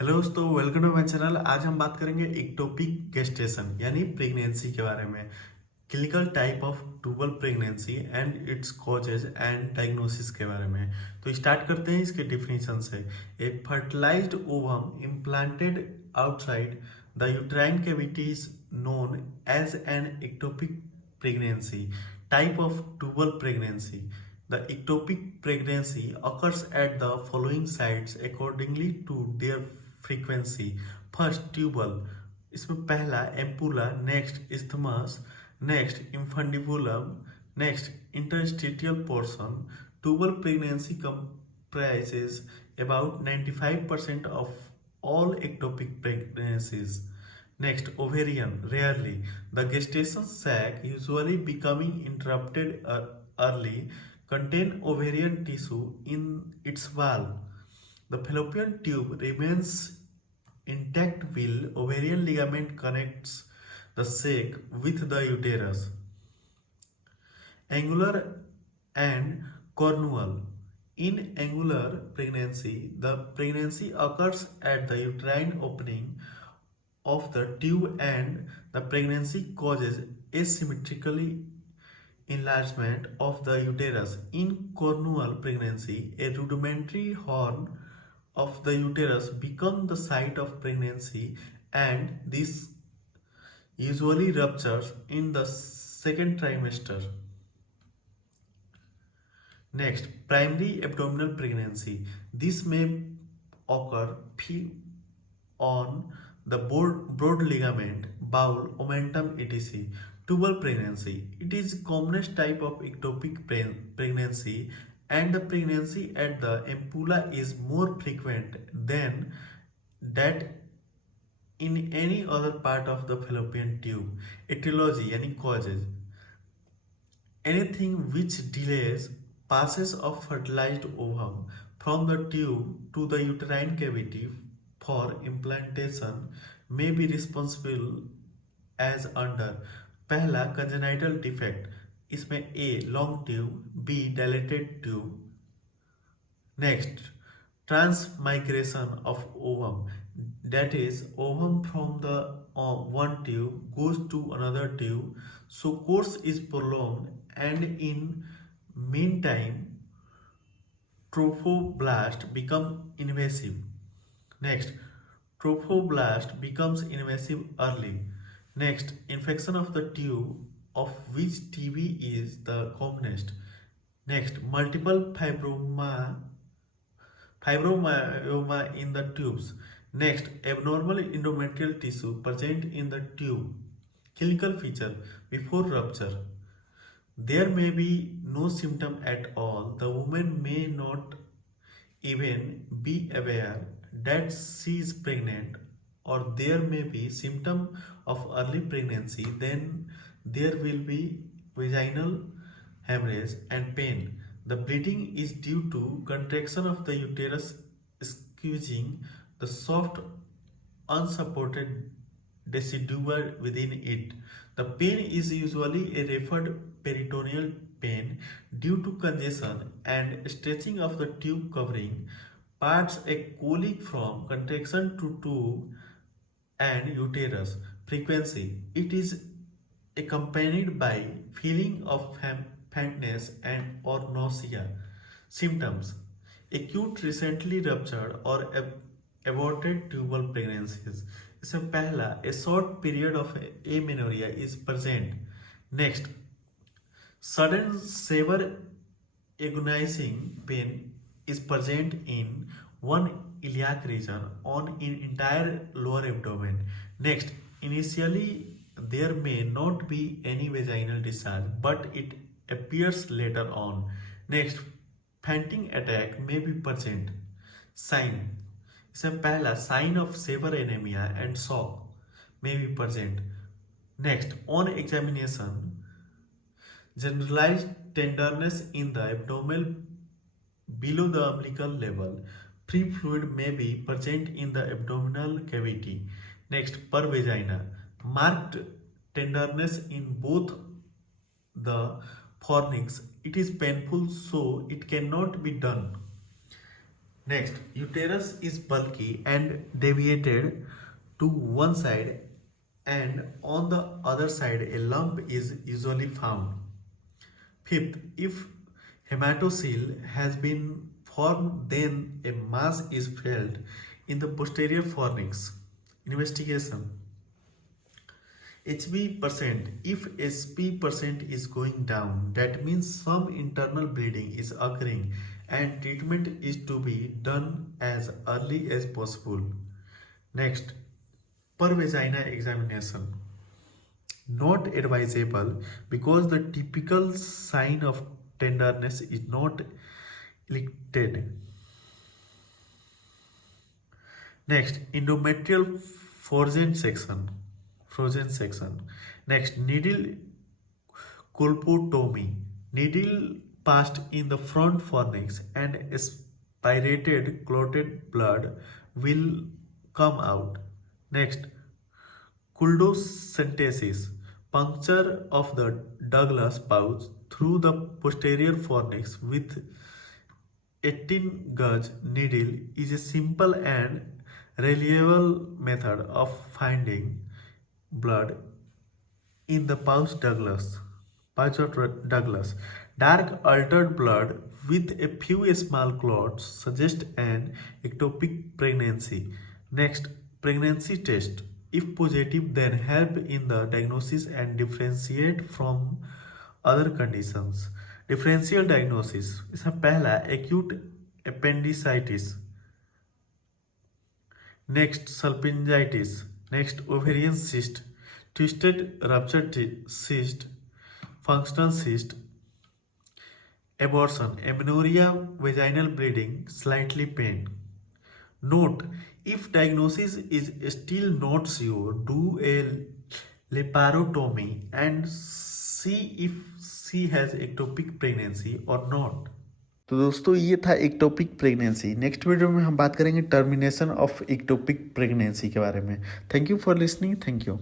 Hello दोस्तों, welcome to my channel. आज हम बात करेंगे इक्टोपिक गेस्टेशन यानी प्रेगनेंसी के बारे में, clinical type of tubal pregnancy and its causes and diagnosis के बारे में। तो स्टार्ट करते हैं इसके डिफिनीशन से। A fertilised ovum implanted outside the uterine cavity is known as an ectopic pregnancy type of tubal pregnancy. The ectopic pregnancy occurs at the following sites accordingly to their frequency. First, tubal. इसमें पहला ampulla, next isthmus, next infundibulum, next interstitial portion. Tubal pregnancy comprises about 95% of all ectopic pregnancies. Next, ovarian. Rarely. The gestation sac, usually becoming interrupted early, contain ovarian tissue in its wall. The fallopian tube remains intact while ovarian ligament connects the sac with the uterus. Angular and cornual. In angular pregnancy, the pregnancy occurs at the uterine opening of the tube and the pregnancy causes asymmetrically enlargement of the uterus. In cornual pregnancy, a rudimentary horn of the uterus becomes the site of pregnancy, and this usually ruptures in the second trimester. Next, primary abdominal pregnancy. This may occur on the broad ligament, bowel, omentum, etc. Tubal pregnancy. It is commonest type of ectopic pregnancy, and the pregnancy at the ampulla is more frequent than that in any other part of the fallopian tube. Etiology यानी causes. Anything which delays passes of fertilized ovum from the tube to the uterine cavity for implantation may be responsible as under. पहला congenital defect, इसमें A long tube, B dilated tube. Next, transmigration of ovum, that is ovum from the one tube goes to another tube, so course is prolonged, and in meantime trophoblast become invasive. Next, trophoblast becomes invasive early. Next, infection of the tube, of which TB is the commonest. Next, multiple fibromyoma in the tubes. Next, abnormal endometrial tissue present in the tube. Clinical feature before rupture. There may be no symptom at all. The woman may not even be aware that she is pregnant, or there may be symptom of early pregnancy. Then there will be vaginal hemorrhage and pain. The bleeding is due to contraction of the uterus squeezing the soft unsupported decidual within it. The pain is usually a referred peritoneal pain due to congestion and stretching of the tube covering parts, a colic from contraction to tube and uterus. Frequency. It is accompanied by feeling of faintness and or nausea. Symptoms. Acute recently ruptured or aborted tubal pregnancies. इसमें पहला a short period of amenorrhea is present. Next, sudden severe agonizing pain is present in one iliac region on in entire lower abdomen. Next, initially there may not be any vaginal discharge, but it appears later on. Next, fainting attack may be present. Sign. इसमें पहला sign of severe anemia and shock may be present. Next, on examination, generalized tenderness in the abdomen below the umbilical level. Free fluid may be present in the abdominal cavity. Next, per vagina, marked tenderness in both the fornix. It is painful, so it cannot be done. Next, uterus is bulky and deviated to one side, and on the other side a lump is usually found. Fifth, if hematocele has been formed, then a mass is felt in the posterior fornix. Investigation. HB percent. If SP percent is going down, that means some internal bleeding is occurring and treatment is to be done as early as possible. Next, per vagina examination. Not advisable because the typical sign of tenderness is not elicited. Next, endometrial frozen section. Next, needle colpotomy. Needle passed in the front fornix and aspirated clotted blood will come out. Next, culdocentesis. Puncture of the Douglas pouch through the posterior fornix with 18 gauge needle is a simple and reliable method of finding blood in the pouch of Douglas. Dark altered blood with a few small clots suggest an ectopic pregnancy. Next, pregnancy test. If positive, then help in the diagnosis and differentiate from other conditions. Differential diagnosis. इसका पहला acute appendicitis. Next, salpingitis. Next, ovarian cyst, twisted ruptured cyst, functional cyst, abortion, amenorrhea, vaginal bleeding, slightly pain. Note, if diagnosis is still not sure, do a laparotomy and see if she has ectopic pregnancy or not. तो दोस्तों ये था ectopic pregnancy. Next video में हम बात करेंगे termination of ectopic pregnancy के बारे में। Thank you for listening. Thank you.